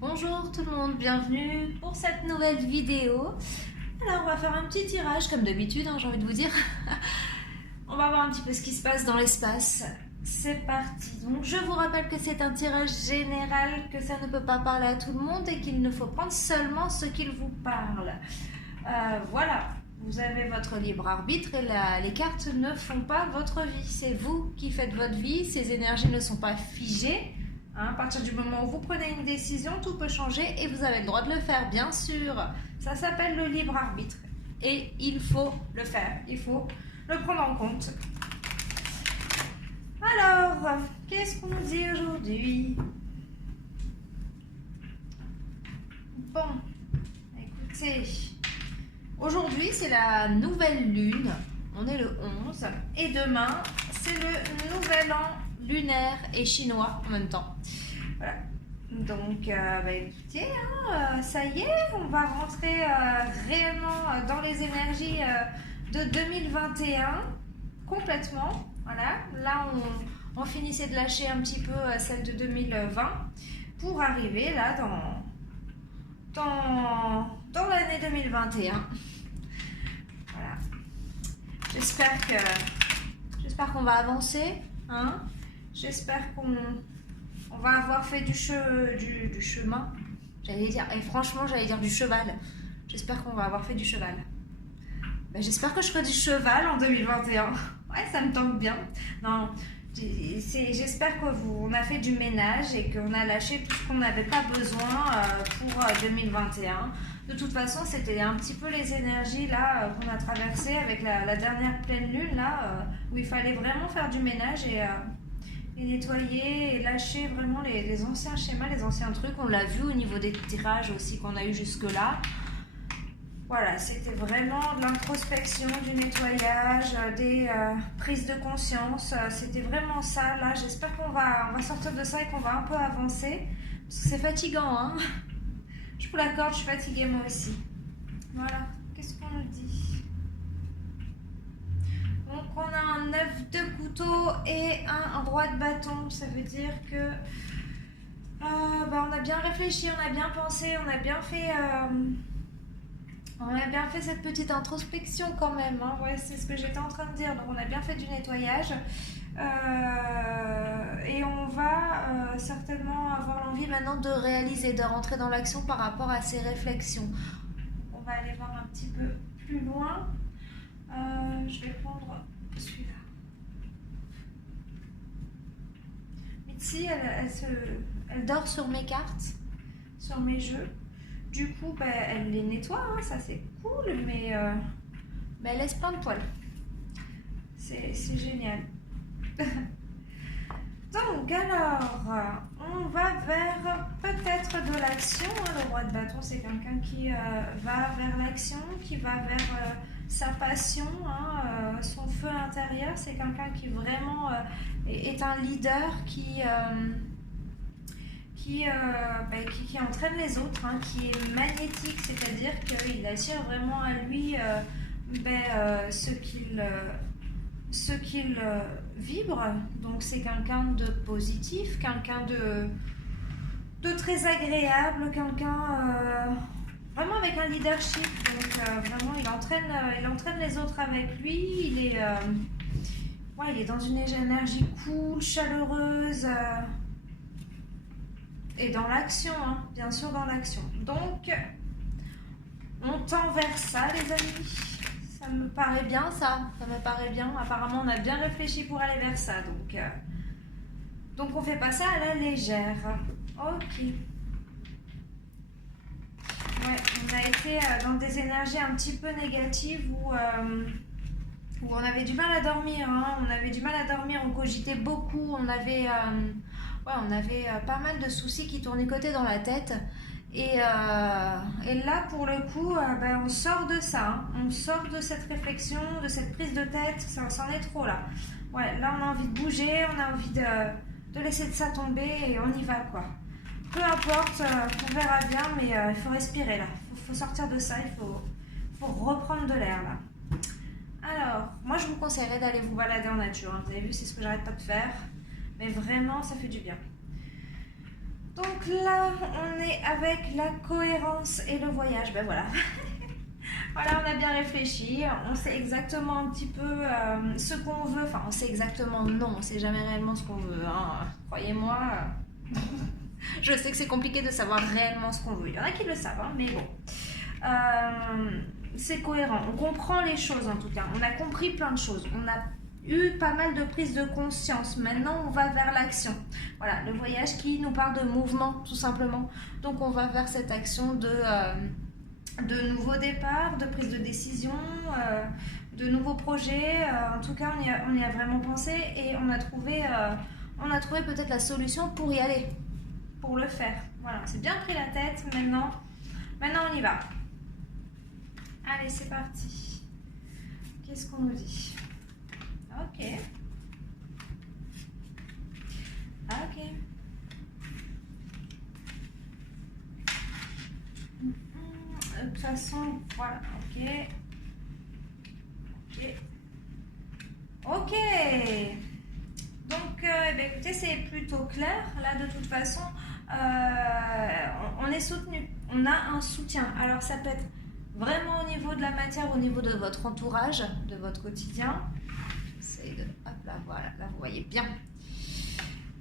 Bonjour tout le monde, bienvenue pour cette nouvelle vidéo. Alors on va faire un petit tirage comme d'habitude, j'ai envie de vous dire. On va voir un petit peu ce qui se passe dans l'espace. C'est parti. Donc je vous rappelle que c'est un tirage général, que ça ne peut pas parler à tout le monde et qu'il ne faut prendre seulement ce qu'il vous parle. Voilà, vous avez votre libre arbitre et les cartes ne font pas votre vie. C'est vous qui faites votre vie, ces énergies ne sont pas figées. À partir du moment où vous prenez une décision, tout peut changer et vous avez le droit de le faire, bien sûr. Ça s'appelle le libre arbitre et il faut le faire, il faut le prendre en compte. Alors, qu'est-ce qu'on nous dit aujourd'hui? Bon, écoutez, aujourd'hui c'est la nouvelle lune, on est le 11 et demain c'est le nouvel an lunaire et chinois en même temps. Voilà. Donc, écoutez, ça y est, on va rentrer réellement dans les énergies de 2021 complètement. Voilà. Là, on finissait de lâcher un petit peu celle de 2020 pour arriver là dans l'année 2021. Voilà. J'espère qu'on va avancer. J'espère qu'on va avoir fait du chemin. J'allais dire, et franchement, j'allais dire du cheval. J'espère qu'on va avoir fait du cheval. J'espère que je ferai du cheval en 2021. Ouais, ça me tente bien. Non, j'espère qu'on a fait du ménage et qu'on a lâché tout ce qu'on n'avait pas besoin pour 2021. De toute façon, c'était un petit peu les énergies là qu'on a traversées avec la dernière pleine lune là, où il fallait vraiment faire du ménage et nettoyer et lâcher vraiment les anciens schémas, les anciens trucs. On l'a vu au niveau des tirages aussi qu'on a eu jusque là. Voilà, c'était vraiment de l'introspection, du nettoyage, des prises de conscience. C'était vraiment ça. Là, j'espère qu'on va sortir de ça et qu'on va un peu avancer. Parce que c'est fatigant, hein. Je vous l'accorde, je suis fatiguée moi aussi. Voilà, qu'est-ce qu'on nous dit? Donc, on a un 9 de couteau et un roi de bâton. Ça veut dire que on a bien réfléchi, on a bien pensé, on a bien fait... On a bien fait cette petite introspection quand même, hein. Ouais, c'est ce que j'étais en train de dire. Donc on a bien fait du nettoyage et on va certainement avoir l'envie maintenant de réaliser, de rentrer dans l'action par rapport à ces réflexions. On va aller voir un petit peu plus loin. Je vais prendre celui-là. Mitzi, elle dort sur mes cartes, sur mes jeux. Du coup, elle les nettoie, hein, ça c'est cool, mais elle laisse plein de poils. C'est génial. Donc, alors, on va vers peut-être de l'action. Le roi de bâton, c'est quelqu'un qui va vers l'action, qui va vers sa passion, son feu intérieur. C'est quelqu'un qui vraiment est un leader qui entraîne les autres, qui est magnétique, c'est-à-dire qu'il attire vraiment à lui ce qu'il vibre. Donc c'est quelqu'un de positif, quelqu'un de très agréable, quelqu'un vraiment avec un leadership. Donc vraiment il entraîne les autres avec lui. Il est dans une énergie cool, chaleureuse. Et dans l'action, bien sûr dans l'action. Donc, on tend vers ça, les amis. Ça me paraît bien, ça me paraît bien. Apparemment, on a bien réfléchi pour aller vers ça. Donc on fait pas ça à la légère. Ok. Ouais, on a été dans des énergies un petit peu négatives où on avait du mal à dormir. On avait du mal à dormir, on cogitait beaucoup, on avait pas mal de soucis qui tournicotaient dans la tête. Et là, pour le coup, on sort de ça. On sort de cette réflexion, de cette prise de tête. Ça en est trop, là. Ouais, là, on a envie de bouger, on a envie de laisser de ça tomber et on y va, quoi. Peu importe, on verra bien, mais il faut respirer, là. Il faut sortir de ça, il faut reprendre de l'air, là. Alors, moi, je vous conseillerais d'aller vous balader en nature. Vous avez vu, c'est ce que j'arrête pas de faire. Mais vraiment, ça fait du bien. Donc là, on est avec la cohérence et le voyage. Ben voilà. Voilà, on a bien réfléchi, on sait exactement un petit peu ce qu'on veut. Enfin, on sait exactement, non, on sait jamais réellement ce qu'on veut, hein. Croyez-moi, je sais que c'est compliqué de savoir réellement ce qu'on veut. Il y en a qui le savent, hein, mais bon. C'est cohérent, on comprend les choses en tout cas. On a compris plein de choses. On a eu pas mal de prise de conscience. Maintenant, on va vers l'action. Voilà, le voyage qui nous parle de mouvement, tout simplement. Donc, on va vers cette action de nouveaux départs, de prise de décision, de nouveaux projets. En tout cas, on y a vraiment pensé et on a trouvé peut-être la solution pour y aller, pour le faire. Voilà, on s'est bien pris la tête. Maintenant, on y va. Allez, c'est parti. Qu'est-ce qu'on nous dit? Ok. Ok. De toute façon, voilà. Ok. Ok. Ok. Donc, écoutez, c'est plutôt clair. Là, de toute façon, on est soutenu. On a un soutien. Alors, ça peut être vraiment au niveau de la matière, au niveau de votre entourage, de votre quotidien. J'essaie de... Hop là, voilà. Là, vous voyez bien.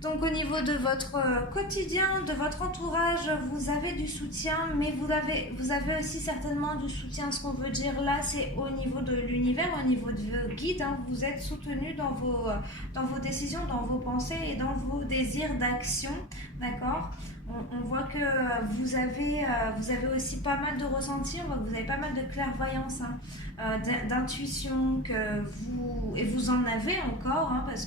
Donc au niveau de votre quotidien, de votre entourage, vous avez du soutien, mais vous avez aussi certainement du soutien. Ce qu'on veut dire là, c'est au niveau de l'univers, au niveau de vos guides, hein. Vous êtes soutenu dans vos décisions, dans vos pensées et dans vos désirs d'action, d'accord? On voit que vous avez aussi pas mal de ressentis, on voit que vous avez pas mal de clairvoyance, hein, d'intuition, et vous en avez encore, hein, parce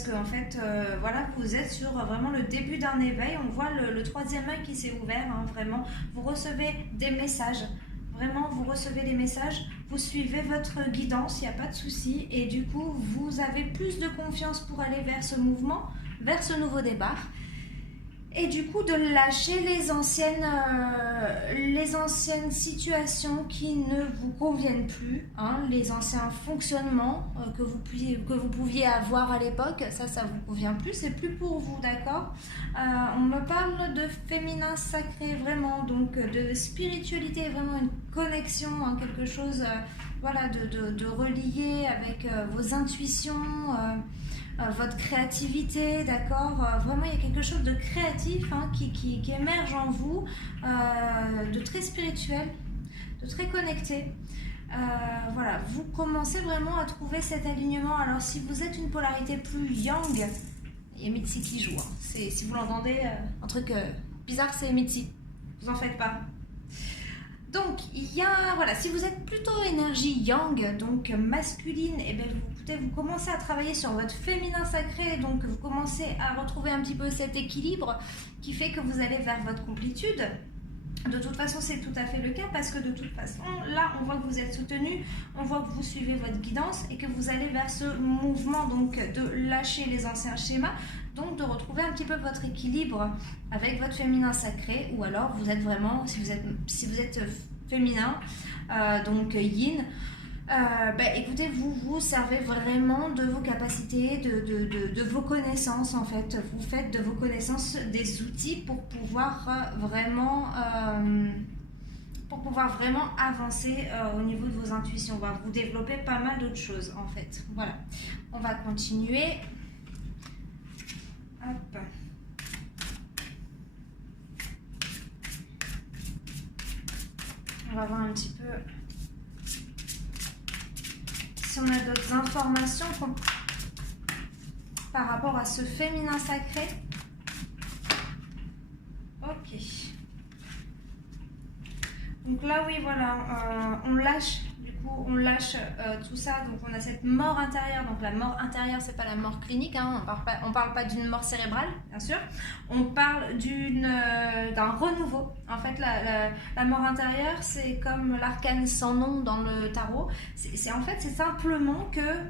que en fait, voilà, vous êtes sur vraiment le début d'un éveil. On voit le troisième œil qui s'est ouvert, hein, vraiment. Vous recevez des messages. Vraiment, vous recevez des messages. Vous suivez votre guidance, il n'y a pas de souci. Et du coup, vous avez plus de confiance pour aller vers ce mouvement, vers ce nouveau départ. Et du coup, de lâcher les anciennes situations qui ne vous conviennent plus, hein, les anciens fonctionnements que vous pouviez avoir à l'époque, ça vous convient plus, c'est plus pour vous, d'accord? On me parle de féminin sacré, vraiment, donc de spiritualité, vraiment une connexion, hein, quelque chose, voilà, de relié avec vos intuitions, votre créativité, d'accord? Vraiment, il y a quelque chose de créatif, hein, qui émerge en vous, de très spirituel, de très connecté. Voilà, vous commencez vraiment à trouver cet alignement. Alors, si vous êtes une polarité plus yang, il y a Mitzi qui joue, hein. Si vous l'entendez, un truc bizarre, c'est Mitzi. Vous en faites pas. Donc, voilà, si vous êtes plutôt énergie yang, donc masculine, et bien vous commencez à travailler sur votre féminin sacré, donc vous commencez à retrouver un petit peu cet équilibre qui fait que vous allez vers votre complétude. De toute façon, c'est tout à fait le cas parce que de toute façon, là, on voit que vous êtes soutenu, on voit que vous suivez votre guidance et que vous allez vers ce mouvement donc de lâcher les anciens schémas, donc de retrouver un petit peu votre équilibre avec votre féminin sacré, ou alors vous êtes vraiment, si vous êtes féminin, donc yin. Écoutez, vous servez vraiment de vos capacités, de vos connaissances en fait. Vous faites de vos connaissances des outils pour pouvoir vraiment avancer au niveau de vos intuitions. On va vous développer pas mal d'autres choses en fait. Voilà, on va continuer. Hop. On va voir un petit peu si on a d'autres informations par rapport à ce féminin sacré. Ok. Donc là, oui, voilà, on lâche tout ça. Donc on a cette mort intérieure. Donc la mort intérieure, c'est pas la mort clinique, hein. On parle pas d'une mort cérébrale, bien sûr. On parle d'un renouveau. En fait, la mort intérieure, c'est comme l'arcane sans nom dans le tarot. C'est simplement que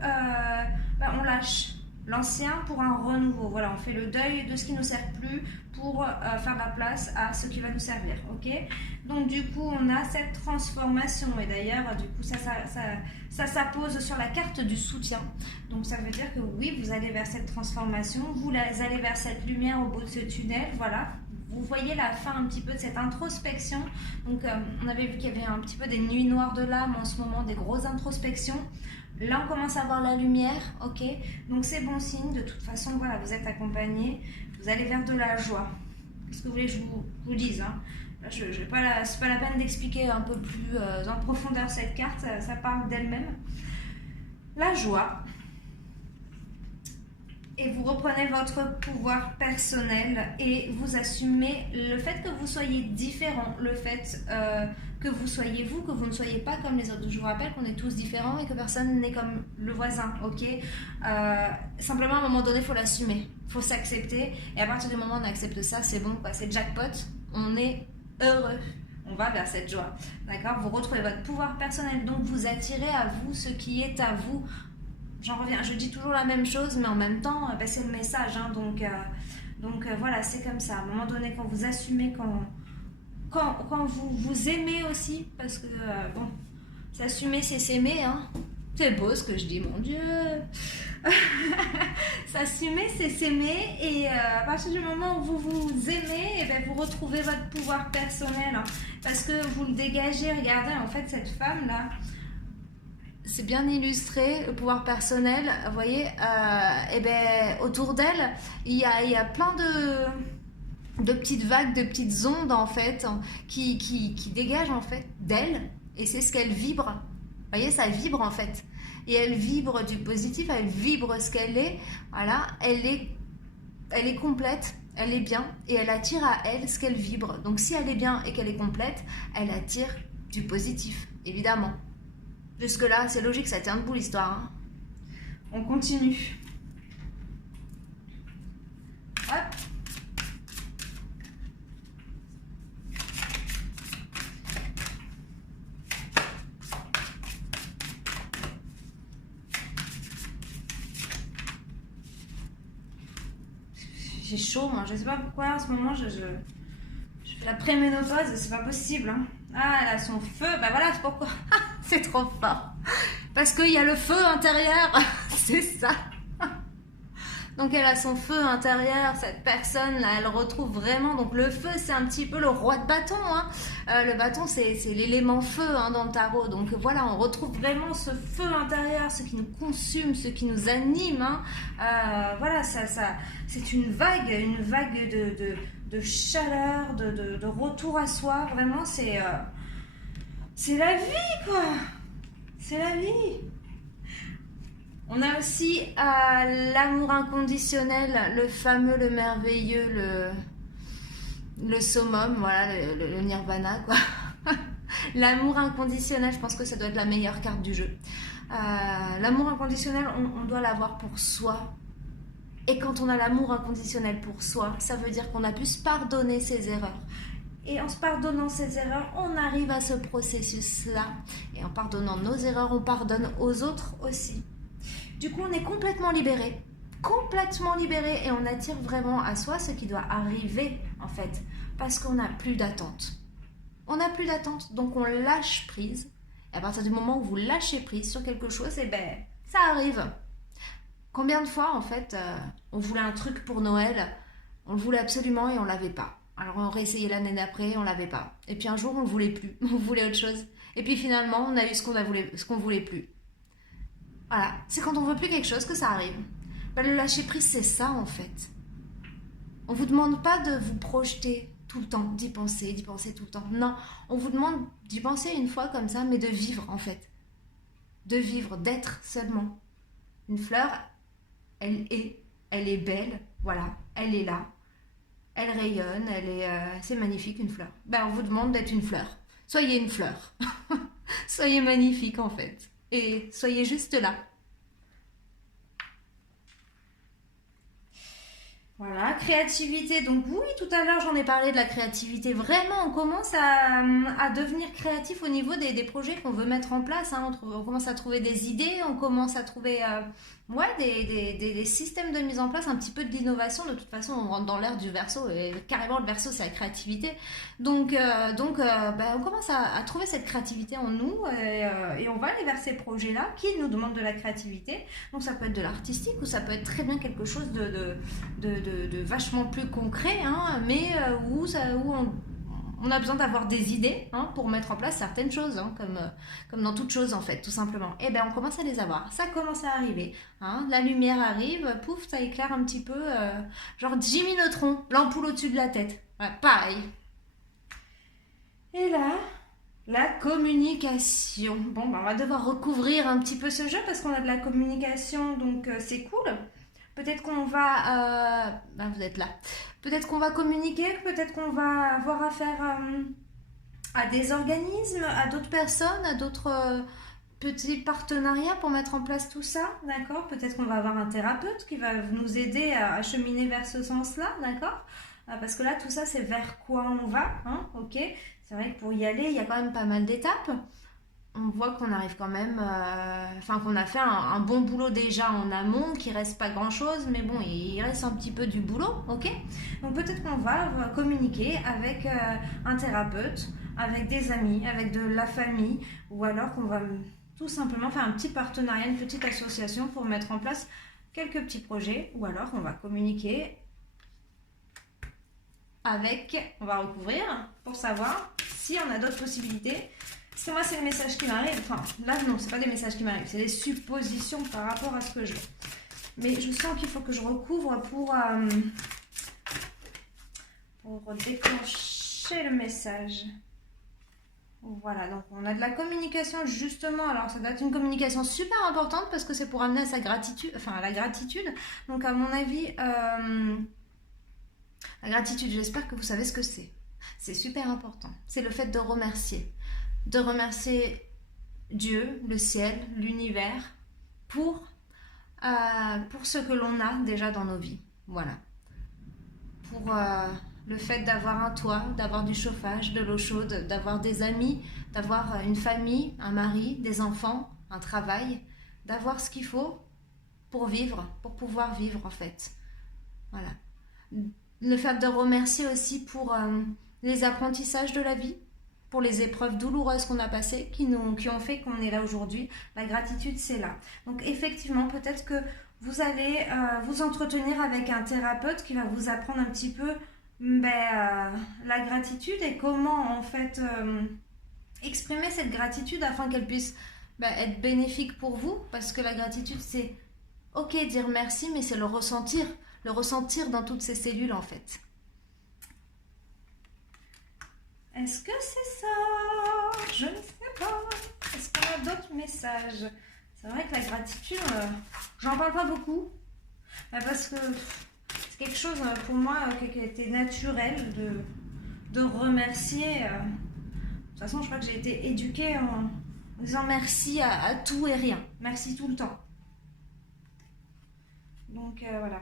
on lâche. l'ancien pour un renouveau. Voilà, on fait le deuil de ce qui ne nous sert plus pour faire la place à ce qui va nous servir, ok? Donc du coup, on a cette transformation et d'ailleurs, du coup, ça pose sur la carte du soutien. Donc ça veut dire que oui, vous allez vers cette transformation, vous allez vers cette lumière au bout de ce tunnel, voilà. Vous voyez la fin un petit peu de cette introspection. Donc on avait vu qu'il y avait un petit peu des nuits noires de l'âme en ce moment, des grosses introspections. Là, on commence à voir la lumière, ok? Donc, c'est bon signe. De toute façon, voilà, vous êtes accompagné. Vous allez vers de la joie. Qu'est-ce que vous voulez que je vous dise, hein? Là, c'est pas la peine d'expliquer un peu plus en profondeur cette carte. Ça parle d'elle-même. La joie. Et vous reprenez votre pouvoir personnel et vous assumez le fait que vous soyez différent, le fait que vous soyez vous, que vous ne soyez pas comme les autres. Je vous rappelle qu'on est tous différents et que personne n'est comme le voisin, ok? Simplement, à un moment donné, il faut l'assumer, il faut s'accepter. Et à partir du moment où on accepte ça, c'est bon, quoi, c'est jackpot, on est heureux. On va vers cette joie, d'accord? Vous retrouvez votre pouvoir personnel, donc vous attirez à vous ce qui est à vous. J'en reviens, je dis toujours la même chose, mais en même temps, c'est le message. Hein, donc voilà, c'est comme ça. À un moment donné, quand vous assumez, quand vous aimez aussi, parce que, bon, s'assumer, c'est s'aimer. Hein. C'est beau ce que je dis, mon Dieu. S'assumer, c'est s'aimer. Et à partir du moment où vous vous aimez, et bien, vous retrouvez votre pouvoir personnel. Hein, parce que vous le dégagez. Regardez, en fait, cette femme-là, c'est bien illustré, le pouvoir personnel, vous voyez, et ben, autour d'elle, il y a plein de petites vagues, de petites ondes, en fait, qui dégagent, en fait, d'elle, et c'est ce qu'elle vibre. Vous voyez, ça vibre, en fait. Et elle vibre du positif, elle vibre ce qu'elle est, voilà, elle est complète, elle est bien, et elle attire à elle ce qu'elle vibre. Donc, si elle est bien et qu'elle est complète, elle attire du positif, évidemment. Jusque-là, c'est logique, ça tient debout l'histoire. Hein. On continue. Hop. J'ai chaud, moi. Je sais pas pourquoi en ce moment, je fais la préménopause, c'est pas possible. Hein. Ah, elle a son feu. Bah voilà, c'est pourquoi. C'est trop fort. Parce qu'il y a le feu intérieur. C'est ça. Donc elle a son feu intérieur, cette personne là, elle retrouve vraiment, donc le feu c'est un petit peu le roi de bâton, hein. Le bâton c'est l'élément feu hein, dans le tarot, donc voilà, on retrouve vraiment ce feu intérieur, ce qui nous consume, ce qui nous anime, hein. Voilà, c'est une vague de chaleur, de retour à soi, vraiment c'est la vie quoi, c'est la vie. On a aussi l'amour inconditionnel, le fameux, le merveilleux, le summum, voilà, le nirvana, quoi. L'amour inconditionnel, je pense que ça doit être la meilleure carte du jeu. L'amour inconditionnel, on doit l'avoir pour soi. Et quand on a l'amour inconditionnel pour soi, ça veut dire qu'on a pu se pardonner ses erreurs. Et en se pardonnant ses erreurs, on arrive à ce processus-là. Et en pardonnant nos erreurs, on pardonne aux autres aussi. Du coup, on est complètement libéré et on attire vraiment à soi ce qui doit arriver en fait, parce qu'on n'a plus d'attente. On n'a plus d'attente, donc on lâche prise. Et à partir du moment où vous lâchez prise sur quelque chose, et ben ça arrive. Combien de fois en fait, on voulait un truc pour Noël, on le voulait absolument et on l'avait pas. Alors on réessayait l'année d'après, on l'avait pas. Et puis un jour on le voulait plus, on voulait autre chose. Et puis finalement on a eu ce qu'on voulait plus. Voilà, c'est quand on veut plus quelque chose que ça arrive. Ben, le lâcher prise, c'est ça en fait. On vous demande pas de vous projeter tout le temps, d'y penser tout le temps. Non, on vous demande d'y penser une fois comme ça, mais de vivre en fait. De vivre, d'être seulement. Une fleur, elle est belle, voilà, elle est là. Elle rayonne, c'est magnifique une fleur. Ben, on vous demande d'être une fleur. Soyez une fleur. Soyez magnifique en fait. Et soyez juste là. Voilà, créativité. Donc oui, tout à l'heure j'en ai parlé de la créativité. Vraiment, on commence à devenir créatif au niveau des projets qu'on veut mettre en place. Hein. On commence à trouver des idées, on commence à trouver ouais, des systèmes de mise en place, un petit peu de l'innovation. De toute façon, on rentre dans l'ère du Verseau et carrément le Verseau, c'est la créativité. On commence à trouver cette créativité en nous et on va aller vers ces projets-là qui nous demandent de la créativité. Donc ça peut être de l'artistique ou ça peut être très bien quelque chose de vachement plus concret, hein, mais où on a besoin d'avoir des idées hein, pour mettre en place certaines choses, hein, comme dans toute chose en fait, tout simplement. Et bien on commence à les avoir, ça commence à arriver. Hein, la lumière arrive, pouf, ça éclaire un petit peu, genre Jimmy Neutron, l'ampoule au-dessus de la tête. Ouais, pareil. Et là, la communication. Bon, ben, on va devoir recouvrir un petit peu ce jeu parce qu'on a de la communication, donc c'est cool. Peut-être qu'on va... vous êtes là. Peut-être qu'on va communiquer, peut-être qu'on va avoir affaire à des organismes, à d'autres personnes, à d'autres petits partenariats pour mettre en place tout ça, d'accord? Peut-être qu'on va avoir un thérapeute qui va nous aider à cheminer vers ce sens-là, d'accord? Parce que là, tout ça, c'est vers quoi on va, hein? Ok? C'est vrai que pour y aller, il y a quand même pas mal d'étapes. On voit qu'on arrive quand même, qu'on a fait un bon boulot déjà en amont, qu'il reste pas grand chose, mais bon, il reste un petit peu du boulot, ok? Donc peut-être qu'on va communiquer avec un thérapeute, avec des amis, avec de la famille, ou alors qu'on va tout simplement faire un petit partenariat, une petite association pour mettre en place quelques petits projets, ou alors on va communiquer avec, on va recouvrir pour savoir si on a d'autres possibilités. Parce que moi, c'est le message qui m'arrive. Enfin, là, non, c'est pas des messages qui m'arrivent. C'est des suppositions par rapport à ce que j'ai. Mais je sens qu'il faut que je recouvre pour déclencher le message. Voilà, donc on a de la communication, justement. Alors, ça doit être une communication super importante parce que c'est pour amener à sa gratitude, à la gratitude. Donc, à mon avis, la gratitude, j'espère que vous savez ce que c'est. C'est super important. C'est le fait de remercier. De remercier Dieu, le ciel, l'univers pour ce que l'on a déjà dans nos vies. Voilà. Pour le fait d'avoir un toit, d'avoir du chauffage, de l'eau chaude, d'avoir des amis, d'avoir une famille, un mari, des enfants, un travail, d'avoir ce qu'il faut pour vivre, pour pouvoir vivre en fait. Voilà. Le fait de remercier aussi pour les apprentissages de la vie, pour les épreuves douloureuses qu'on a passées, qui ont fait qu'on est là aujourd'hui. La gratitude, c'est là. Donc effectivement, peut-être que vous allez vous entretenir avec un thérapeute qui va vous apprendre un petit peu la gratitude et comment en fait exprimer cette gratitude afin qu'elle puisse être bénéfique pour vous. Parce que la gratitude, c'est ok dire merci, mais c'est le ressentir dans toutes ces cellules en fait. Est-ce que c'est ça? Je ne sais pas. Est-ce qu'on a d'autres messages? C'est vrai que la gratitude, j'en parle pas beaucoup. Parce que c'est quelque chose pour moi qui a été naturel de remercier. De toute façon, je crois que j'ai été éduquée en disant merci à tout et rien. Merci tout le temps. Donc voilà.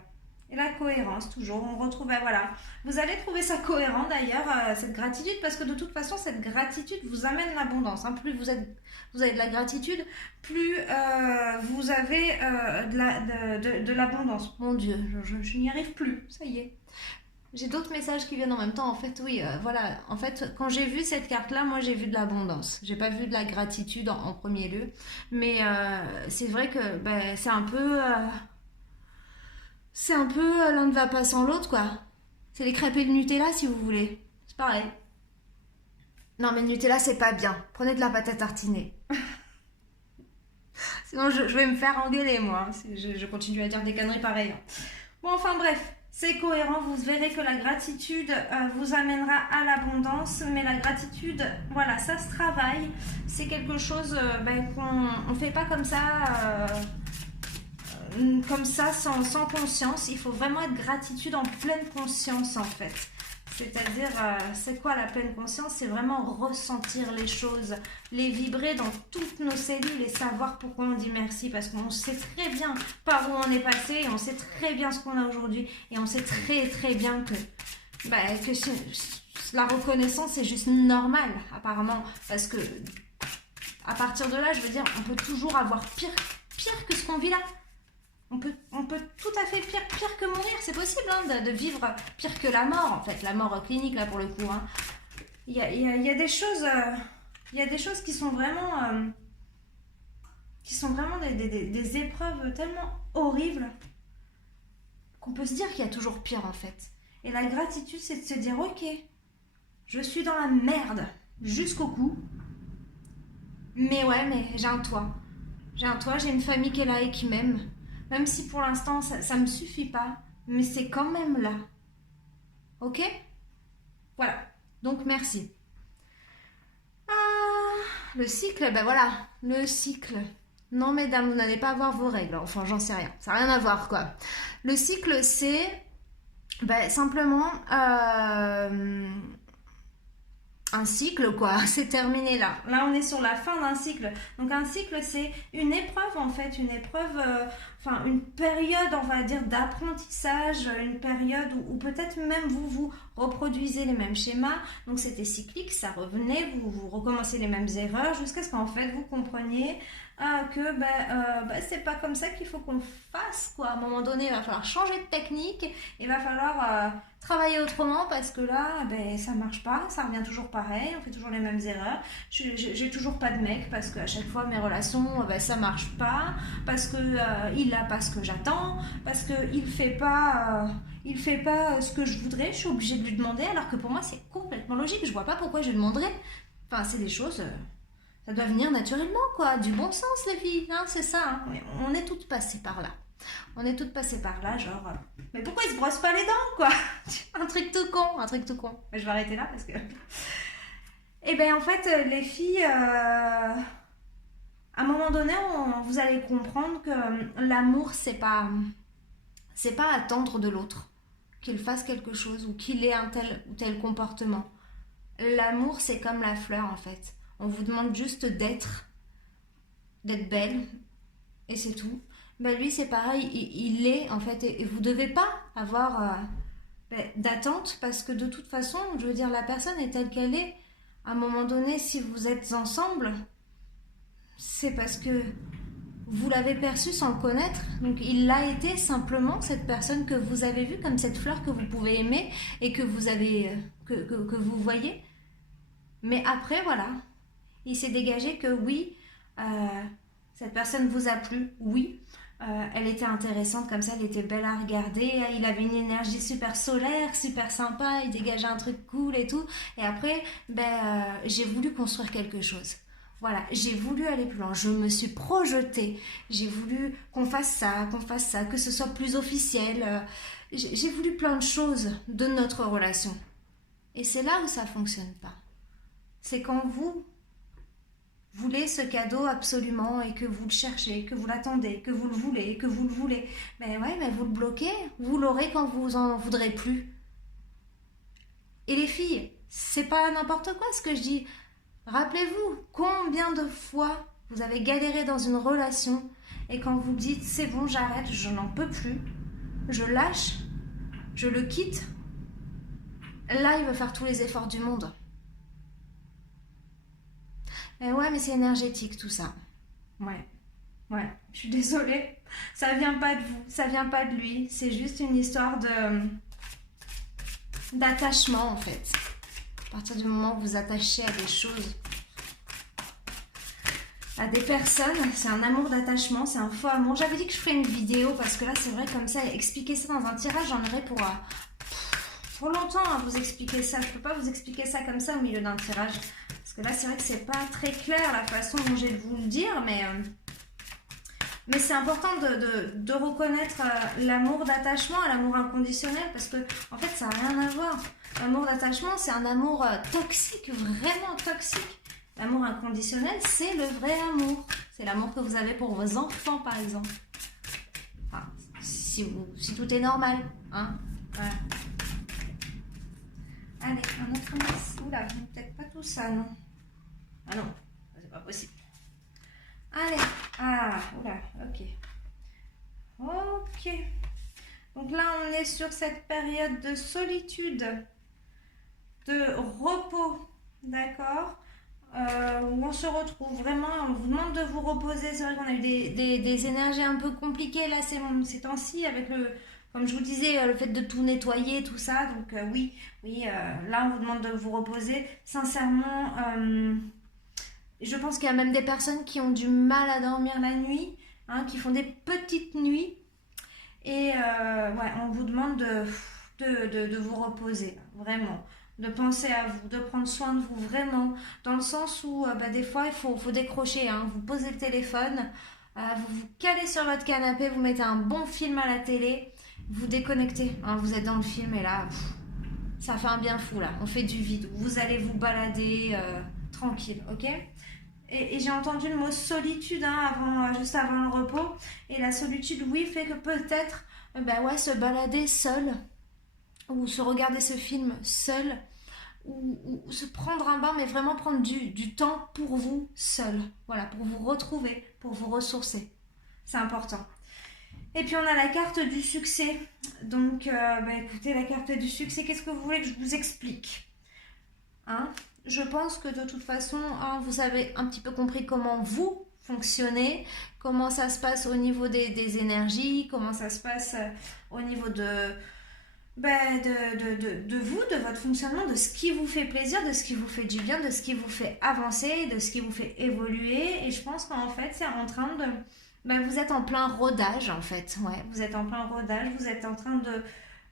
Et la cohérence, toujours, on retrouve, voilà. Vous allez trouver ça cohérent d'ailleurs, cette gratitude, parce que de toute façon, cette gratitude vous amène l'abondance. Hein. Plus vous avez de la gratitude, plus vous avez de l'abondance. Mon Dieu, je n'y arrive plus, ça y est. J'ai d'autres messages qui viennent en même temps. En fait, oui, voilà. En fait, quand j'ai vu cette carte-là, moi, j'ai vu de l'abondance. J'ai pas vu de la gratitude en premier lieu. Mais c'est vrai que c'est un peu... c'est un peu l'un ne va pas sans l'autre, quoi. C'est les crêpes et le Nutella, si vous voulez. C'est pareil. Non, mais le Nutella, c'est pas bien. Prenez de la pâte à tartiner. Sinon, je vais me faire engueuler, moi, si je continue à dire des conneries pareilles. Bon, enfin, bref. C'est cohérent. Vous verrez que la gratitude vous amènera à l'abondance. Mais la gratitude, voilà, ça se travaille. C'est quelque chose qu'on ne fait pas comme ça... sans conscience. Il faut vraiment être gratitude en pleine conscience en fait. C'est-à-dire, c'est quoi la pleine conscience? C'est vraiment ressentir les choses, les vibrer dans toutes nos cellules et savoir pourquoi on dit merci. Parce qu'on sait très bien par où on est passé, et on sait très bien ce qu'on a aujourd'hui. Et on sait très bien que la reconnaissance est juste normale, apparemment. Parce que, à partir de là, je veux dire, on peut toujours avoir pire que ce qu'on vit là. On peut tout à fait pire que mourir, c'est possible hein, de vivre pire que la mort, en fait, la mort clinique là pour le coup. Hein. Il y a des choses, qui sont vraiment, des épreuves tellement horribles qu'on peut se dire qu'il y a toujours pire en fait. Et la gratitude, c'est de se dire ok, je suis dans la merde jusqu'au cou, mais ouais, mais j'ai un toit, j'ai une famille qui est là et qui m'aime. Même si pour l'instant, ça me suffit pas, mais c'est quand même là. Ok? Voilà. Donc, merci. Le cycle, ben voilà. Le cycle. Non, mesdames, vous n'allez pas avoir vos règles. Enfin, j'en sais rien. Ça n'a rien à voir, quoi. Le cycle, c'est simplement un cycle quoi, c'est terminé là. Là on est sur la fin d'un cycle. Donc un cycle c'est une épreuve en fait, une période on va dire d'apprentissage, une période où peut-être même vous reproduisez les mêmes schémas. Donc c'était cyclique, ça revenait, vous recommencez les mêmes erreurs jusqu'à ce qu'en fait vous compreniez que c'est pas comme ça qu'il faut qu'on fasse quoi. À un moment donné il va falloir changer de technique, il va falloir travailler autrement parce que là ça marche pas, ça revient toujours pareil, on fait toujours les mêmes erreurs, j'ai toujours pas de mec parce qu'à chaque fois mes relations ça marche pas, parce que il a pas ce que j'attends, parce que il fait pas ce que je voudrais, je suis obligée de lui demander alors que pour moi c'est complètement logique, je vois pas pourquoi je lui demanderais. Enfin c'est des choses ça doit venir naturellement quoi, du bon sens les filles, hein, c'est ça, hein. On est toutes passées par là. On est toutes passées par là, genre mais pourquoi ils se brossent pas les dents quoi? un truc tout con. Mais je vais arrêter là parce que et en fait les filles à un moment donné vous allez comprendre que l'amour c'est pas attendre de l'autre qu'il fasse quelque chose ou qu'il ait un tel ou tel comportement. L'amour c'est comme la fleur en fait. On vous demande juste d'être belle et c'est tout. Lui c'est pareil, il est en fait et vous devez pas avoir d'attente parce que de toute façon, je veux dire, la personne est telle qu'elle est. À un moment donné, si vous êtes ensemble, c'est parce que vous l'avez perçu sans le connaître. Donc il l'a été simplement, cette personne que vous avez vue, comme cette fleur que vous pouvez aimer et que vous avez que vous voyez. Mais après, voilà, il s'est dégagé que oui, cette personne vous a plu, oui. Elle était intéressante comme ça, elle était belle à regarder, il avait une énergie super solaire, super sympa, il dégageait un truc cool et tout. Et après, j'ai voulu construire quelque chose. Voilà, j'ai voulu aller plus loin, je me suis projetée, j'ai voulu qu'on fasse ça, que ce soit plus officiel. J'ai voulu plein de choses de notre relation. Et c'est là où ça fonctionne pas. C'est quand vous voulez ce cadeau absolument et que vous le cherchez, que vous l'attendez, que vous le voulez, mais vous le bloquez, vous l'aurez quand vous en voudrez plus. Et les filles, c'est pas n'importe quoi ce que je dis. Rappelez-vous combien de fois vous avez galéré dans une relation et quand vous dites c'est bon, j'arrête, je n'en peux plus, je lâche, je le quitte, là il veut faire tous les efforts du monde. Ouais, mais c'est énergétique tout ça. Ouais, je suis désolée. Ça vient pas de vous, ça vient pas de lui. C'est juste une histoire d'attachement en fait. À partir du moment où vous attachez à des choses, à des personnes, c'est un amour d'attachement, c'est un faux amour. J'avais dit que je ferais une vidéo parce que là c'est vrai comme ça, expliquer ça dans un tirage, j'en aurais pour longtemps à vous expliquer ça. Je peux pas vous expliquer ça comme ça au milieu d'un tirage. Parce que là, c'est vrai que c'est pas très clair la façon dont j'ai de vous le dire, mais c'est important de reconnaître l'amour d'attachement, l'amour inconditionnel, parce que en fait, ça n'a rien à voir. L'amour d'attachement, c'est un amour toxique, vraiment toxique. L'amour inconditionnel, c'est le vrai amour. C'est l'amour que vous avez pour vos enfants, par exemple. Enfin, si tout est normal, hein. Voilà. Allez, un autre indice. Oula, peut-être pas tout ça, non? Ah non, c'est pas possible. Allez, ah, oula, ok. Ok. Donc là, on est sur cette période de solitude, de repos, d'accord, où on se retrouve vraiment, on vous demande de vous reposer. C'est vrai qu'on a eu des énergies un peu compliquées là ces temps-ci avec comme je vous disais, le fait de tout nettoyer, tout ça. Donc oui, là on vous demande de vous reposer. Sincèrement, je pense qu'il y a même des personnes qui ont du mal à dormir la nuit, hein, qui font des petites nuits. Et ouais, on vous demande de vous reposer, vraiment, de penser à vous, de prendre soin de vous, vraiment, dans le sens où des fois il faut décrocher, hein, vous posez le téléphone, vous vous calez sur votre canapé, vous mettez un bon film à la télé, vous déconnectez, hein, vous êtes dans le film et là, ça fait un bien fou là, on fait du vide, vous allez vous balader tranquille, ok? Et j'ai entendu le mot solitude hein, juste avant le repos. Et la solitude, oui, fait que peut-être ouais, se balader seul, ou se regarder ce film seul, ou se prendre un bain, mais vraiment prendre du temps pour vous seul. Voilà, pour vous retrouver, pour vous ressourcer. C'est important. Et puis on a la carte du succès. Donc, écoutez, la carte du succès, qu'est-ce que vous voulez que je vous explique? Hein? Je pense que de toute façon, hein, vous avez un petit peu compris comment vous fonctionnez, comment ça se passe au niveau des énergies, comment ça se passe au niveau de vous, de votre fonctionnement, de ce qui vous fait plaisir, de ce qui vous fait du bien, de ce qui vous fait avancer, de ce qui vous fait évoluer. Et je pense qu'en fait, c'est en train de... vous êtes en plein rodage, en fait. Ouais, vous êtes en plein rodage, vous êtes en train de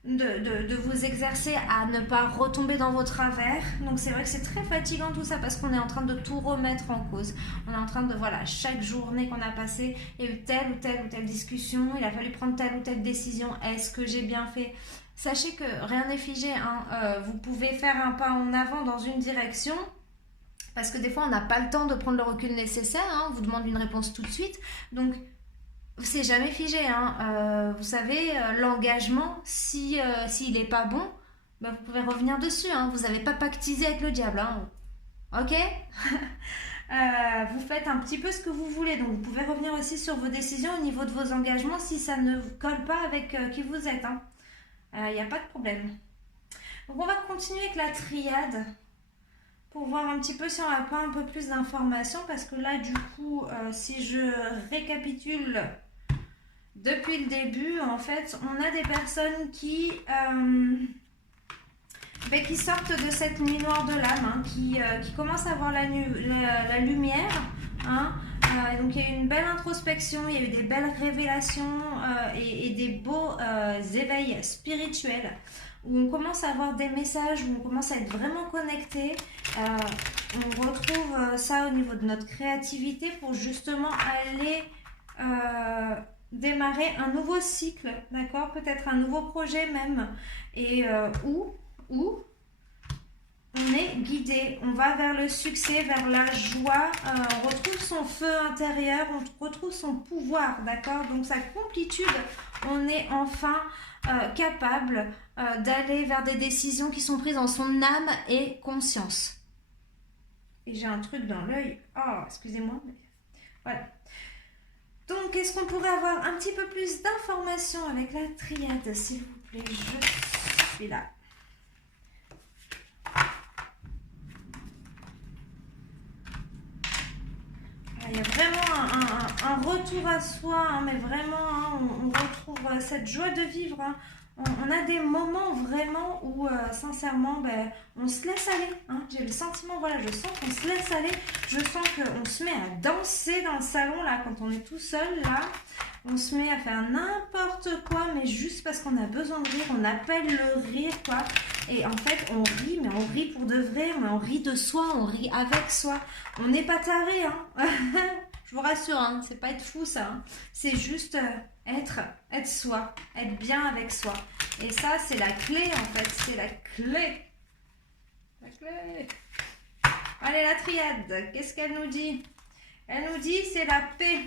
vous exercer à ne pas retomber dans vos travers. Donc c'est vrai que c'est très fatigant tout ça parce qu'on est en train de tout remettre en cause. On est en train de, voilà, chaque journée qu'on a passée, il y a eu telle ou telle discussion, il a fallu prendre telle ou telle décision. Est-ce que j'ai bien fait? Sachez que rien n'est figé, hein. Vous pouvez faire un pas en avant dans une direction, parce que des fois on n'a pas le temps de prendre le recul nécessaire, hein. On vous demande une réponse tout de suite. Donc c'est jamais figé, hein. Vous savez, l'engagement, s'il n'est pas bon, vous pouvez revenir dessus, hein. Vous n'avez pas pactisé avec le diable, hein. Ok. Vous faites un petit peu ce que vous voulez, donc vous pouvez revenir aussi sur vos décisions au niveau de vos engagements si ça ne colle pas avec qui vous êtes, hein. Y a pas de problème. Donc on va continuer avec la triade pour voir un petit peu si on n'a pas un peu plus d'informations, parce que là du coup si je récapitule depuis le début, en fait on a des personnes qui sortent de cette nuit noire de l'âme, hein, qui commencent à voir la lumière, hein. Donc il y a eu une belle introspection, il y a eu des belles révélations et des beaux éveils spirituels, où on commence à avoir des messages, où on commence à être vraiment connecté. On retrouve ça au niveau de notre créativité pour justement aller démarrer un nouveau cycle, d'accord, peut-être un nouveau projet même, et où on est guidé, on va vers le succès, vers la joie, on retrouve son feu intérieur, on retrouve son pouvoir, d'accord, donc sa complétude, on est enfin capable d'aller vers des décisions qui sont prises en son âme et conscience. Et j'ai un truc dans l'œil, oh excusez-moi, mais voilà. Donc est-ce qu'on pourrait avoir un petit peu plus d'informations avec la triade, s'il vous plaît? Je suis là. Il y a vraiment un retour à soi, hein, mais vraiment, hein, on retrouve cette joie de vivre. Hein. On a des moments vraiment où, sincèrement, on se laisse aller. Hein. J'ai le sentiment, voilà, je sens qu'on se laisse aller. Je sens qu'on se met à danser dans le salon, là, quand on est tout seul, là. On se met à faire n'importe quoi, mais juste parce qu'on a besoin de rire. On appelle le rire, quoi. Et en fait, on rit, mais on rit pour de vrai. Mais on rit de soi, on rit avec soi. On n'est pas taré, hein. Je vous rassure, hein, c'est pas être fou, ça. Hein. C'est juste être soi, être bien avec soi. Et ça, c'est la clé, en fait. C'est la clé. La clé. Allez, la triade, qu'est-ce qu'elle nous dit? Elle nous dit, c'est la paix.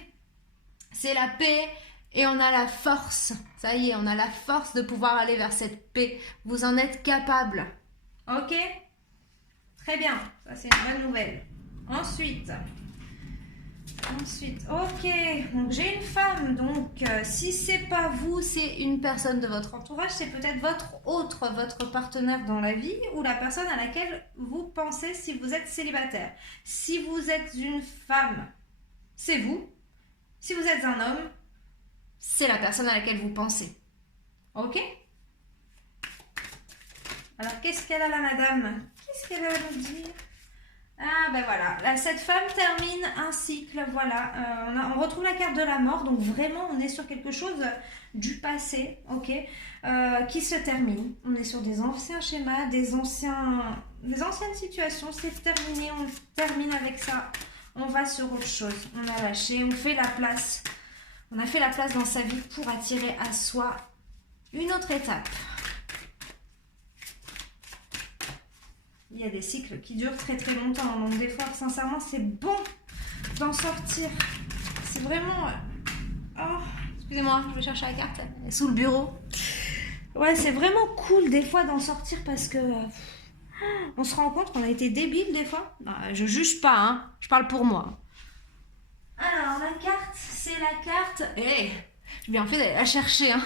C'est la paix et on a la force. Ça y est, on a la force de pouvoir aller vers cette paix. Vous en êtes capable. Ok? Très bien, ça c'est une bonne nouvelle. Ensuite, ok, donc j'ai une femme, donc si c'est pas vous, c'est une personne de votre entourage, c'est peut-être votre partenaire dans la vie ou la personne à laquelle vous pensez si vous êtes célibataire. Si vous êtes une femme, c'est vous. Si vous êtes un homme, c'est la personne à laquelle vous pensez. Ok? Alors qu'est-ce qu'elle a là, madame? Qu'est-ce qu'elle a à nous dire? Ah ben voilà, là, cette femme termine un cycle, voilà, on retrouve la carte de la mort, donc vraiment on est sur quelque chose du passé, ok, qui se termine. On est sur des anciens schémas, des anciennes situations, c'est terminé, on termine avec ça, on va sur autre chose, on a lâché, on fait la place, on a fait la place dans sa vie pour attirer à soi une autre étape. Il y a des cycles qui durent très très longtemps, donc des fois, sincèrement, c'est bon d'en sortir. C'est vraiment... Oh, excusez-moi, je vais chercher la carte, elle est sous le bureau. Ouais, c'est vraiment cool des fois d'en sortir parce que... on se rend compte qu'on a été débile des fois. Non, je juge pas, hein, je parle pour moi. Alors, la carte, c'est la carte... Hey, j'ai bien fait d'aller la chercher, hein.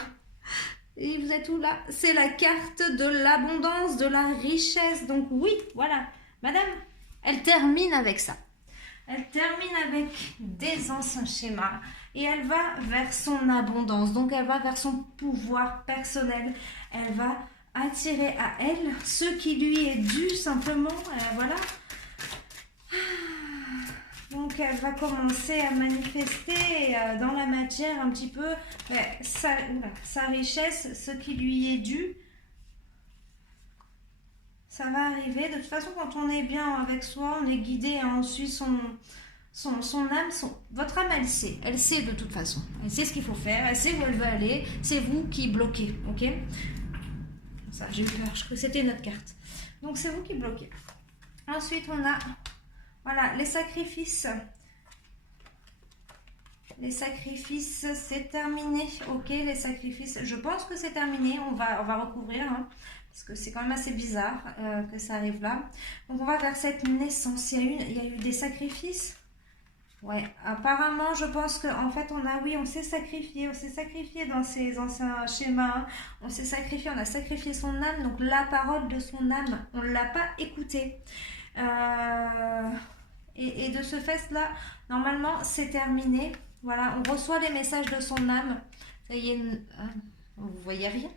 Et vous êtes où là? C'est la carte de l'abondance, de la richesse. Donc oui, voilà. Madame, elle termine avec ça. Elle termine avec des anciens schémas. Et elle va vers son abondance. Donc elle va vers son pouvoir personnel. Elle va attirer à elle ce qui lui est dû simplement. Voilà. Donc elle va commencer à manifester dans la matière un petit peu sa richesse, ce qui lui est dû. Ça va arriver. De toute façon, quand on est bien avec soi, on est guidé, on suit son âme. Votre âme, elle sait de toute façon. Elle sait ce qu'il faut faire, elle sait où elle veut aller. C'est vous qui bloquez, ok? Ça, j'ai eu peur, je crois que c'était notre carte. Donc c'est vous qui bloquez. Ensuite, on a... Voilà, les sacrifices. Les sacrifices, c'est terminé. Ok, les sacrifices, je pense que c'est terminé. On va recouvrir, hein, parce que c'est quand même assez bizarre que ça arrive là. Donc, on va vers cette naissance. Il y a eu des sacrifices. Ouais, apparemment, je pense qu'en fait, on s'est sacrifié dans ces anciens schémas. On s'est sacrifié, on a sacrifié son âme. Donc, la parole de son âme, on ne l'a pas écoutée. Et de ce fait-là, normalement, c'est terminé. Voilà, on reçoit les messages de son âme. Ça y est, vous voyez rien.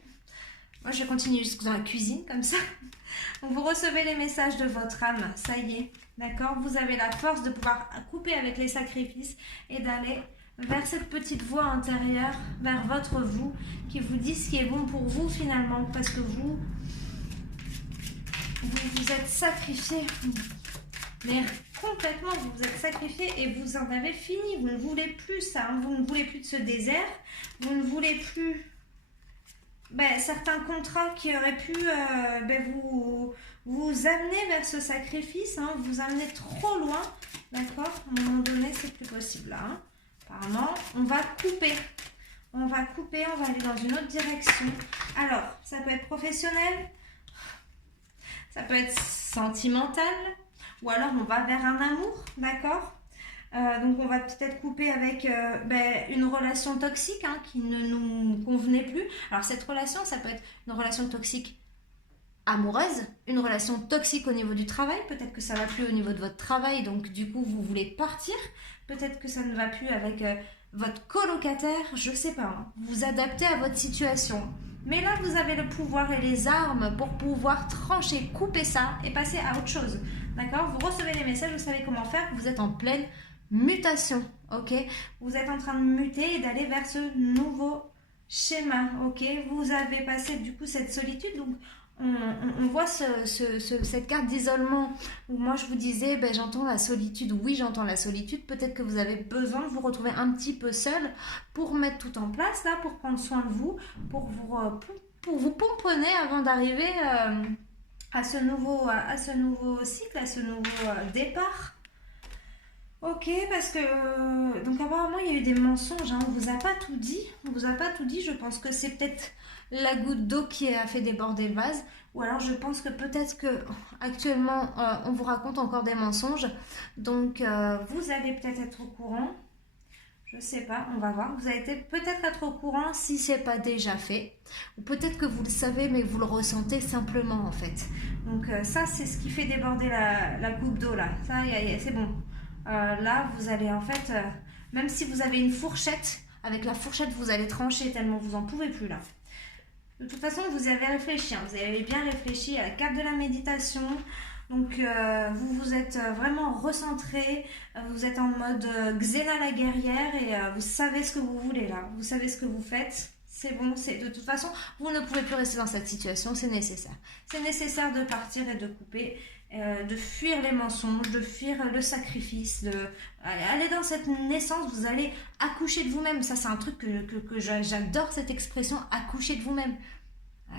Moi, je continue jusque dans la cuisine, comme ça. Donc, vous recevez les messages de votre âme. Ça y est, d'accord? Vous avez la force de pouvoir couper avec les sacrifices et d'aller vers cette petite voix intérieure, vers votre vous, qui vous dit ce qui est bon pour vous, finalement. Parce que vous êtes sacrifié. Mais complètement, vous vous êtes sacrifié et vous en avez fini. Vous ne voulez plus ça. Hein. Vous ne voulez plus de ce désert. Vous ne voulez plus certains contrats qui auraient pu vous amener vers ce sacrifice. Hein. Vous amener trop loin. D'accord? À un moment donné, c'est plus possible. Là, hein. Apparemment, on va couper. On va aller dans une autre direction. Alors, ça peut être professionnel. Ça peut être sentimental. Ou alors on va vers un amour, d'accord? Donc on va peut-être couper avec une relation toxique hein, qui ne nous convenait plus. Alors cette relation, ça peut être une relation toxique amoureuse, une relation toxique au niveau du travail. Peut-être que ça ne va plus au niveau de votre travail, donc du coup vous voulez partir. Peut-être que ça ne va plus avec votre colocataire, je ne sais pas. Hein. Vous adaptez à votre situation. Mais là, vous avez le pouvoir et les armes pour pouvoir trancher, couper ça et passer à autre chose. D'accord? Vous recevez les messages, vous savez comment faire. Vous êtes en pleine mutation. Ok? Vous êtes en train de muter et d'aller vers ce nouveau schéma. Ok? Vous avez passé du coup cette solitude. Donc, on voit cette carte d'isolement où moi je vous disais j'entends la solitude. Oui, j'entends la solitude. Peut-être que vous avez besoin de vous retrouver un petit peu seul pour mettre tout en place là, pour prendre soin de vous, pour vous pomponner avant d'arriver à ce nouveau cycle, à ce nouveau départ. Ok, parce que donc apparemment il y a eu des mensonges, hein, on vous a pas tout dit, je pense que c'est peut-être la goutte d'eau qui a fait déborder le vase. Ou alors je pense que peut-être que actuellement on vous raconte encore des mensonges. Donc vous allez peut-être être au courant. Je sais pas, on va voir. Vous allez peut-être être au courant si c'est pas déjà fait. Ou peut-être que vous le savez mais vous le ressentez simplement en fait. Donc ça c'est ce qui fait déborder la coupe d'eau là. Ça c'est bon. Là vous allez en fait, même si vous avez une fourchette, avec la fourchette vous allez trancher tellement vous en pouvez plus là. De toute façon vous avez réfléchi, hein. Vous avez bien réfléchi à la carte de la méditation. Donc vous vous êtes vraiment recentré, vous êtes en mode Xena la guerrière et vous savez ce que vous voulez là, vous savez ce que vous faites, c'est bon, de toute façon vous ne pouvez plus rester dans cette situation, c'est nécessaire. C'est nécessaire de partir et de couper, de fuir les mensonges, de fuir le sacrifice, aller dans cette naissance, vous allez accoucher de vous-même, ça c'est un truc que j'adore cette expression, accoucher de vous-même.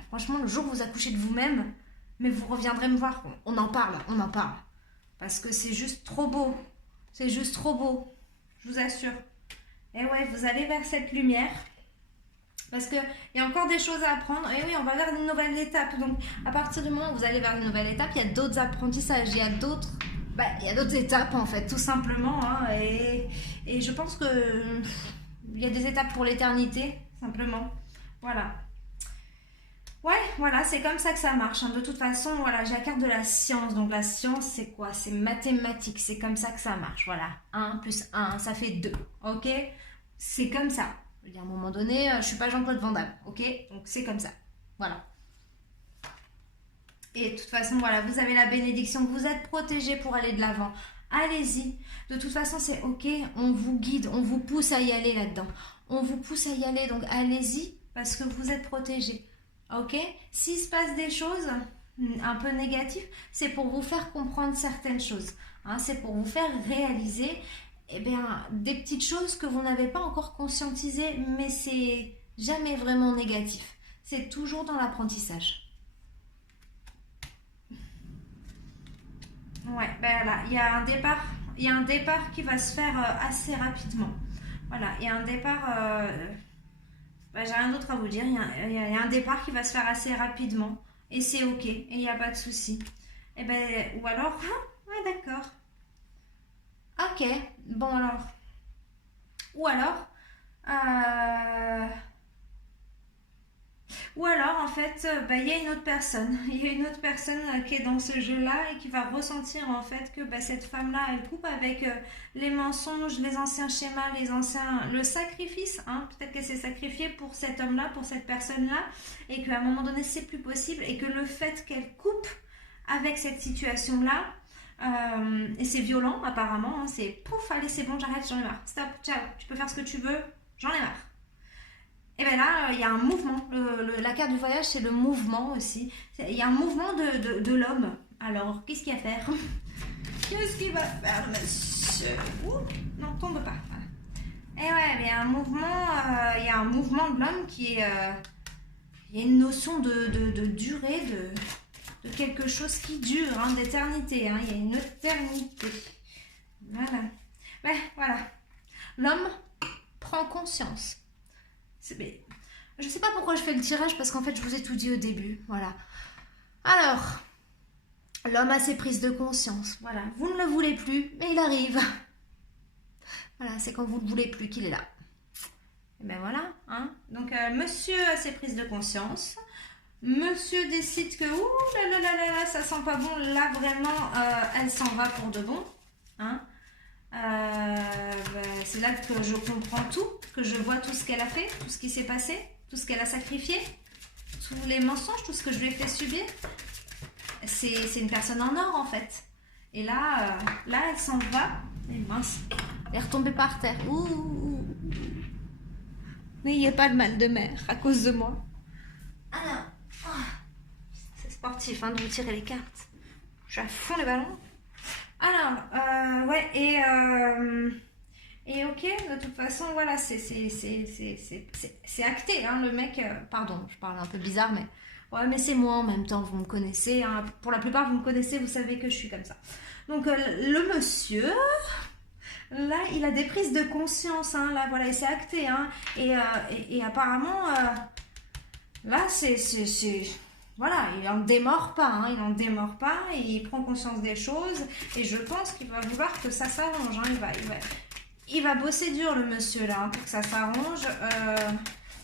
Franchement le jour où vous accouchez de vous-même, mais vous reviendrez me voir, on en parle. Parce que c'est juste trop beau. C'est juste trop beau. Je vous assure. Et ouais, vous allez vers cette lumière. Parce qu'il y a encore des choses à apprendre. Et oui, on va vers une nouvelle étape. Donc, à partir du moment où vous allez vers une nouvelle étape, il y a d'autres apprentissages. Il y a d'autres étapes, en fait, tout simplement. Hein, et je pense que il y a des étapes pour l'éternité, simplement. Voilà. Ouais, voilà, c'est comme ça que ça marche. Hein. De toute façon, voilà, j'ai la carte de la science. Donc la science, c'est quoi? C'est mathématique. C'est comme ça que ça marche. Voilà, 1 plus 1, ça fait 2. Ok? C'est comme ça. Je veux dire, à un moment donné, je suis pas Jean-Claude Van Damme. Ok? Donc c'est comme ça. Voilà. Et de toute façon, voilà, vous avez la bénédiction. Vous êtes protégés pour aller de l'avant. Allez-y. De toute façon, c'est ok. On vous guide. On vous pousse à y aller là-dedans. On vous pousse à y aller. Donc allez-y parce que vous êtes protégés. Ok, s'il se passe des choses un peu négatives, c'est pour vous faire comprendre certaines choses. Hein, c'est pour vous faire réaliser des petites choses que vous n'avez pas encore conscientisées, mais c'est jamais vraiment négatif. C'est toujours dans l'apprentissage. Ouais, ben là, il y a un départ qui va se faire assez rapidement. Voilà, il y a un départ. J'ai rien d'autre à vous dire, il y a un départ qui va se faire assez rapidement et c'est ok, et il n'y a pas de souci. Ou alors, ouais d'accord, ok, bon alors, ou alors, en fait, il y a une autre personne, qui est dans ce jeu-là et qui va ressentir en fait que cette femme-là, elle coupe avec les mensonges, les anciens schémas, le sacrifice. Hein, peut-être qu'elle s'est sacrifiée pour cet homme-là, pour cette personne-là, et qu'à un moment donné, c'est plus possible, et que le fait qu'elle coupe avec cette situation-là, et c'est violent apparemment, hein, c'est pouf, allez c'est bon, j'arrête, j'en ai marre, stop, ciao, tu peux faire ce que tu veux, j'en ai marre. Et bien là, il y a un mouvement. La carte du voyage, c'est le mouvement aussi. Il y a un mouvement de l'homme. Alors, qu'est-ce qu'il va faire? Qu'est-ce qu'il va faire, le monsieur? Ouh, non, tombe pas. Et ouais, il y a un mouvement de l'homme qui est... il y a une notion de durée, de quelque chose qui dure, hein, d'éternité. Hein, il y a une éternité. Voilà. Ben, voilà. L'homme prend conscience. Je sais pas pourquoi je fais le tirage parce qu'en fait je vous ai tout dit au début, voilà. Alors, l'homme a ses prises de conscience, voilà. Vous ne le voulez plus, mais il arrive. Voilà, c'est quand vous ne le voulez plus qu'il est là. Et ben voilà, hein. Donc monsieur a ses prises de conscience. Monsieur décide que ouh là, ça sent pas bon, là vraiment elle s'en va pour de bon, hein. C'est là que je comprends tout, que je vois tout ce qu'elle a fait, tout ce qui s'est passé, tout ce qu'elle a sacrifié, tous les mensonges, tout ce que je lui ai fait subir. C'est une personne en or en fait. Et là elle s'en va. Et mince, elle est retombée par terre. Ouh. N'ayez pas de mal de mer à cause de moi. Alors, c'est sportif hein, de vous tirer les cartes. Je suis à fond les ballons. Alors, ouais, et ok, de toute façon, voilà, c'est acté, hein, le mec, pardon, je parle un peu bizarre, mais ouais, mais c'est moi en même temps, vous me connaissez, hein, pour la plupart, vous me connaissez, vous savez que je suis comme ça. Donc, le monsieur, là, il a des prises de conscience, hein, là, voilà, et c'est acté, hein, et apparemment, Là, voilà, il n'en démord pas, hein, il n'en démord pas, et il prend conscience des choses, et je pense qu'il va vouloir que ça s'arrange, hein, il va bosser dur le monsieur là, hein, pour que ça s'arrange.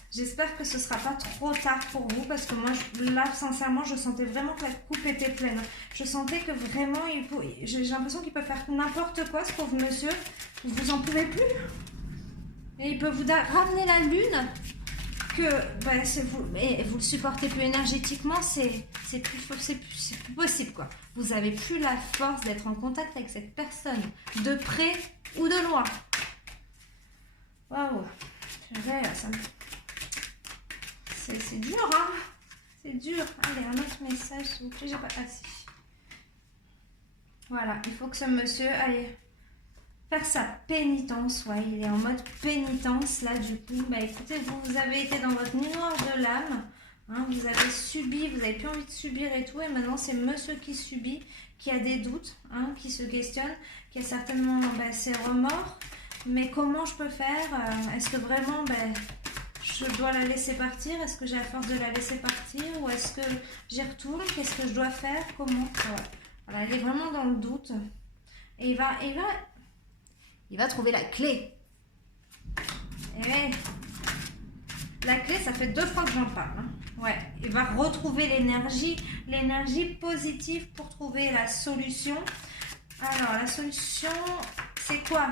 J'espère que ce sera pas trop tard pour vous, parce que moi, là, sincèrement, je sentais vraiment que la coupe était pleine. Je sentais que vraiment, j'ai l'impression qu'il peut faire n'importe quoi, ce pauvre monsieur. Vous en pouvez plus. Et il peut vous ramener la lune, que bah, mais vous le supportez plus énergétiquement, c'est plus possible, quoi. Vous avez plus la force d'être en contact avec cette personne, de près ou de loin. Waouh, c'est dur, hein. C'est dur. Allez, un autre message, s'il vous plaît, j'ai pas assez. Voilà, il faut que ce monsieur aille faire sa pénitence. Ouais, il est en mode pénitence, là, du coup. Bah écoutez, vous avez été dans votre nuit noire de l'âme. Hein, vous avez subi, vous n'avez plus envie de subir et tout. Et maintenant, c'est monsieur qui subit, qui a des doutes, hein, qui se questionne, qui a certainement ses remords. Mais comment je peux faire? Est-ce que vraiment... je dois la laisser partir? Est-ce que j'ai la force de la laisser partir? Ou est-ce que j'y retourne? Qu'est-ce que je dois faire? Comment? Voilà, il est vraiment dans le doute. Et il va trouver la clé. Et la clé, ça fait 2 fois que j'en parle. Hein. Ouais, il va retrouver l'énergie positive pour trouver la solution. Alors, la solution, c'est quoi?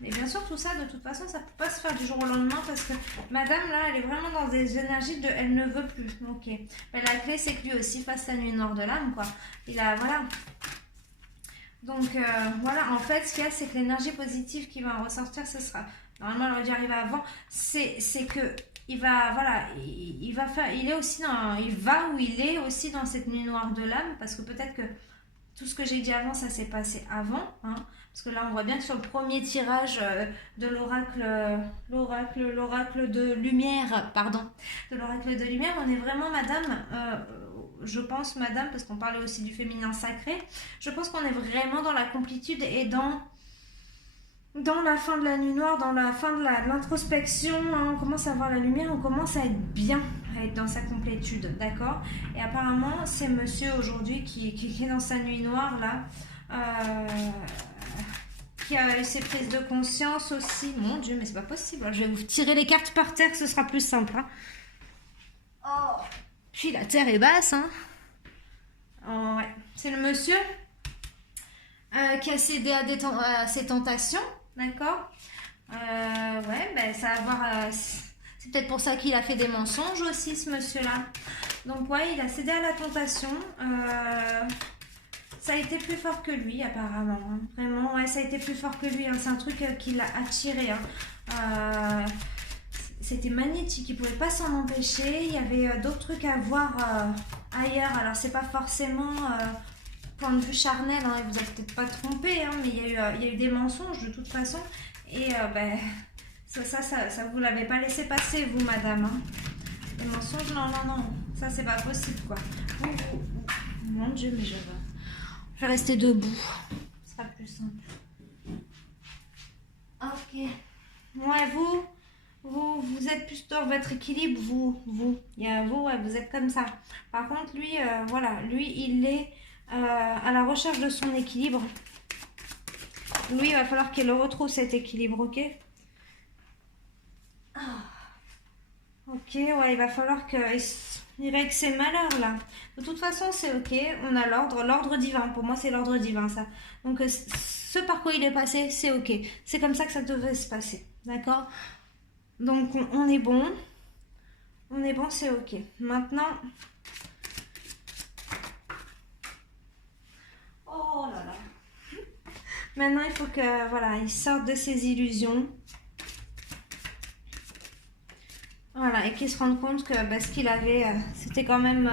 Mais bien sûr, tout ça, de toute façon, ça ne peut pas se faire du jour au lendemain, parce que madame, là, elle est vraiment dans des énergies de elle ne veut plus. Ok. Mais la clé, c'est que lui aussi fasse sa nuit noire de l'âme, quoi. Voilà. Donc, voilà, en fait, ce qu'il y a, c'est que l'énergie positive qui va en ressortir, ce sera... Normalement, elle aurait dû arriver avant. C'est que... Il va, voilà, il va faire... Il va où il est aussi dans cette nuit noire de l'âme, parce que peut-être que tout ce que j'ai dit avant, ça s'est passé avant, hein. Parce que là, on voit bien que sur le premier tirage de l'oracle de lumière, on est vraiment, madame, je pense, madame, parce qu'on parlait aussi du féminin sacré, je pense qu'on est vraiment dans la complétude et dans la fin de la nuit noire, dans la fin de l'introspection, hein, on commence à voir la lumière, on commence à être bien, à être dans sa complétude, d'accord? Et apparemment, c'est monsieur aujourd'hui qui est dans sa nuit noire, là, qui a eu ses prises de conscience aussi. Mon Dieu, mais c'est pas possible. Je vais vous tirer les cartes par terre, que ce sera plus simple. Hein. Oh. Puis la terre est basse. Hein. Oh, ouais. C'est le monsieur qui a cédé à ses tentations. D'accord. Ouais, ça va voir... c'est peut-être pour ça qu'il a fait des mensonges aussi, ce monsieur-là. Donc, ouais, il a cédé à la tentation. Ça a été plus fort que lui, apparemment. Hein. Vraiment, ouais, ça a été plus fort que lui. Hein. C'est un truc qui l'a attiré. Hein. C'était magnétique. Il ne pouvait pas s'en empêcher. Il y avait d'autres trucs à voir ailleurs. Alors, c'est pas forcément point de vue charnel. Hein. Il vous a peut-être pas trompé. Hein, mais il y a eu des mensonges de toute façon. Et ça vous l'avez pas laissé passer, vous, madame. Hein. Les mensonges, non. Ça, c'est pas possible, quoi. Mon Dieu, mais je vais rester debout. Ce sera plus simple. Ok. Ouais, vous êtes plus dans votre équilibre, vous. Ouais, vous êtes comme ça. Par contre, lui, voilà, lui, il est à la recherche de son équilibre. Lui, il va falloir qu'il retrouve cet équilibre, ok? Ok, ouais, il va falloir qu'il règle ses malheurs, là. De toute façon, c'est ok, on a l'ordre divin. Pour moi, c'est l'ordre divin, ça. Donc, ce par quoi il est passé, c'est ok. C'est comme ça que ça devait se passer, d'accord? Donc, on est bon. On est bon, c'est ok. Maintenant... Oh là là. Maintenant, il faut que, voilà, il sorte de ses illusions. Voilà, et qu'il se rende compte que ce qu'il avait, c'était quand même...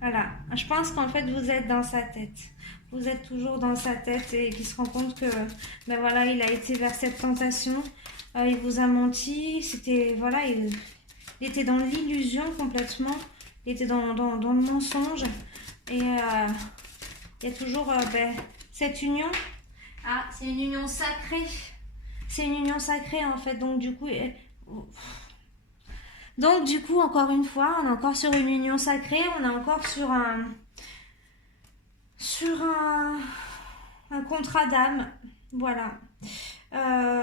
Voilà, je pense qu'en fait, vous êtes dans sa tête. Vous êtes toujours dans sa tête et qu'il se rend compte que, voilà, il a été vers cette tentation. Il vous a menti. C'était, voilà, il était dans l'illusion complètement. Il était dans le mensonge. Et il y a toujours cette union. Ah, c'est une union sacrée. c'est une union sacrée en fait. Donc du coup, encore une fois, on est encore sur une union sacrée, on est encore sur un contrat d'âme. Voilà.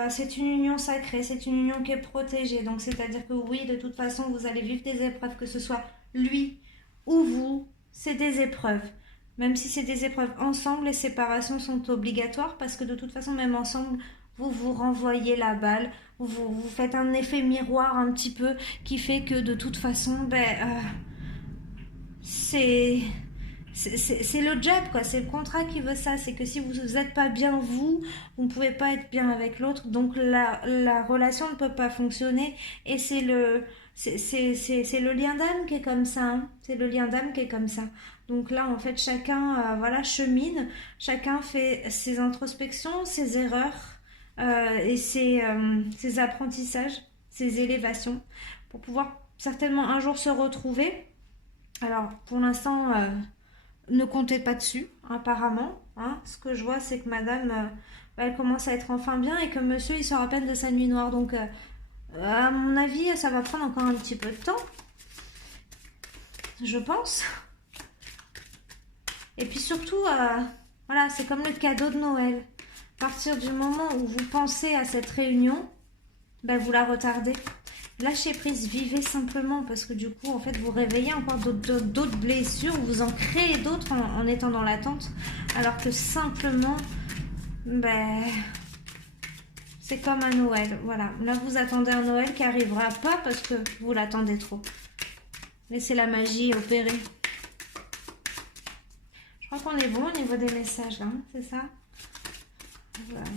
C'est une union sacrée, c'est une union qui est protégée. Donc c'est-à-dire que oui, de toute façon, vous allez vivre des épreuves, que ce soit lui ou vous, c'est des épreuves. Même si c'est des épreuves ensemble, les séparations sont obligatoires parce que de toute façon, même ensemble, vous vous renvoyez la balle, vous faites un effet miroir un petit peu qui fait que de toute façon, c'est le job, quoi. C'est le contrat qui veut ça. C'est que si vous n'êtes pas bien vous ne pouvez pas être bien avec l'autre. Donc la relation ne peut pas fonctionner. Et c'est le lien d'âme qui est comme ça. Hein. C'est le lien d'âme qui est comme ça. Donc là, en fait, chacun chemine. Chacun fait ses introspections, ses erreurs et ses apprentissages, ses élévations pour pouvoir certainement un jour se retrouver. Alors, pour l'instant... ne comptez pas dessus, apparemment. Hein. Ce que je vois, c'est que madame, elle commence à être enfin bien et que monsieur, il sort à peine de sa nuit noire. Donc, à mon avis, ça va prendre encore un petit peu de temps. Je pense. Et puis surtout, voilà, c'est comme le cadeau de Noël. À partir du moment où vous pensez à cette réunion, vous la retardez. Lâchez prise, vivez simplement parce que du coup, en fait, vous réveillez encore d'autres blessures, vous en créez d'autres en étant dans l'attente, alors que simplement, c'est comme un Noël. Voilà, là, vous attendez un Noël qui n'arrivera pas parce que vous l'attendez trop. Laissez la magie opérer. Je crois qu'on est bon au niveau des messages, hein, c'est ça? Voilà.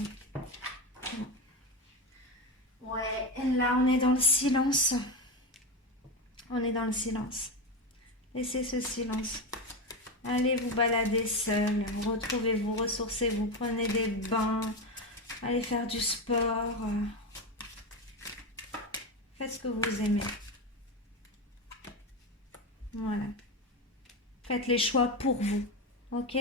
Ouais, là on est dans le silence. On est dans le silence. Laissez ce silence. Allez vous balader seul. Retrouvez-vous, ressourcez-vous. Prenez des bains. Allez faire du sport. Faites ce que vous aimez. Voilà. Faites les choix pour vous. Ok ?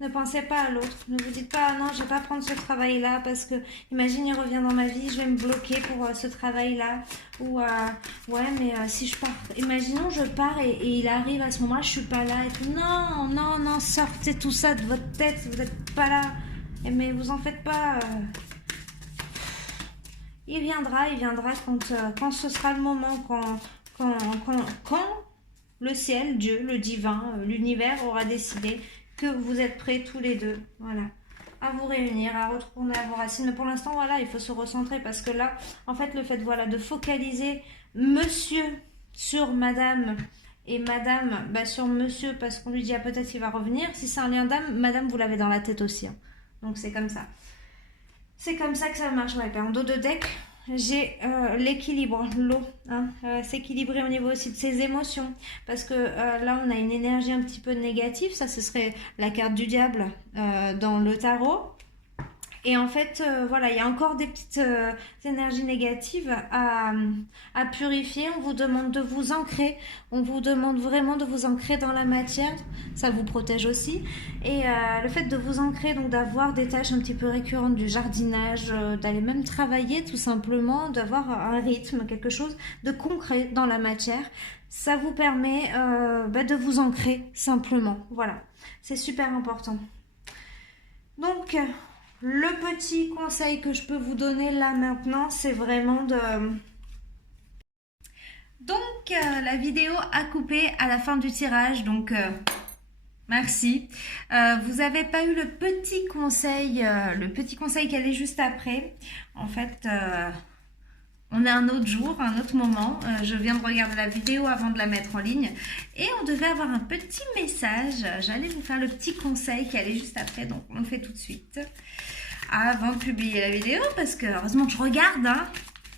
Ne pensez pas à l'autre. Ne vous dites pas, ah non, je vais pas prendre ce travail-là parce que, imagine, il revient dans ma vie, je vais me bloquer pour ce travail-là. Ou, ouais, mais si je pars, imaginons, je pars et il arrive à ce moment-là, je suis pas là et tout. Non, non, non, sortez tout ça de votre tête, vous n'êtes pas là. Mais vous en faites pas. Il viendra quand ce sera le moment, quand le ciel, Dieu, le divin, l'univers aura décidé que vous êtes prêts tous les deux, voilà, à vous réunir, à retourner à vos racines. Mais pour l'instant, voilà, il faut se recentrer parce que là, en fait, le fait, voilà, de focaliser monsieur sur madame et madame sur monsieur parce qu'on lui dit, ah, peut-être qu'il va revenir. Si c'est un lien d'âme, madame, vous l'avez dans la tête aussi. Hein. Donc, c'est comme ça. C'est comme ça que ça marche. Ouais, en dos de deck, j'ai l'équilibre, l'eau, hein, s'équilibrer au niveau aussi de ses émotions parce que là on a une énergie un petit peu négative, ça ce serait la carte du diable dans le tarot et en fait voilà, il y a encore des petites énergies négatives à purifier. On vous demande de vous ancrer, on vous demande vraiment de vous ancrer dans la matière, ça vous protège aussi et le fait de vous ancrer, donc d'avoir des tâches un petit peu récurrentes, du jardinage, d'aller même travailler tout simplement, d'avoir un rythme, quelque chose de concret dans la matière, ça vous permet de vous ancrer simplement, voilà, c'est super important. Donc le petit conseil que je peux vous donner là maintenant, c'est vraiment de... Donc la vidéo a coupé à la fin du tirage, donc merci. Vous n'avez pas eu le petit conseil qui allait juste après. En fait, on est un autre jour, un autre moment. Je viens de regarder la vidéo avant de la mettre en ligne et on devait avoir un petit message. J'allais vous faire le petit conseil qui allait juste après, donc on le fait tout de suite. Avant de publier la vidéo, parce que heureusement que je regarde. Hein.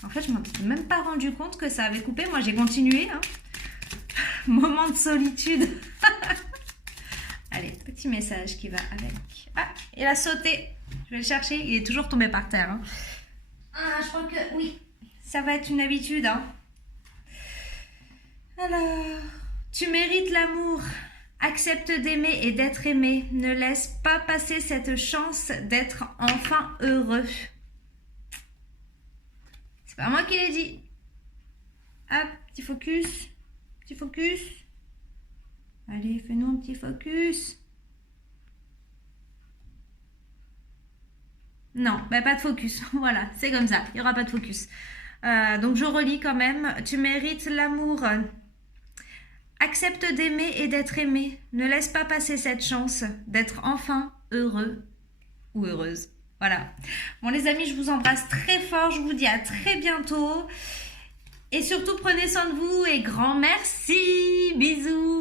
En fait, je ne m'en suis même pas rendu compte que ça avait coupé. Moi, j'ai continué. Hein. Moment de solitude. Allez, petit message qui va avec. Ah, il a sauté. Je vais le chercher. Il est toujours tombé par terre. Hein. Ah, je crois que oui. Ça va être une habitude. Hein. Alors, tu mérites l'amour. Accepte d'aimer et d'être aimé. Ne laisse pas passer cette chance d'être enfin heureux. C'est pas moi qui l'ai dit. Hop, petit focus. Petit focus. Allez, fais-nous un petit focus. Non, bah pas de focus. Voilà, c'est comme ça. Il n'y aura pas de focus. Donc je relis quand même. Tu mérites l'amour. Accepte d'aimer et d'être aimé. Ne laisse pas passer cette chance d'être enfin heureux ou heureuse. Voilà. Bon les amis, je vous embrasse très fort. Je vous dis à très bientôt. Et surtout, prenez soin de vous et grand merci. Bisous.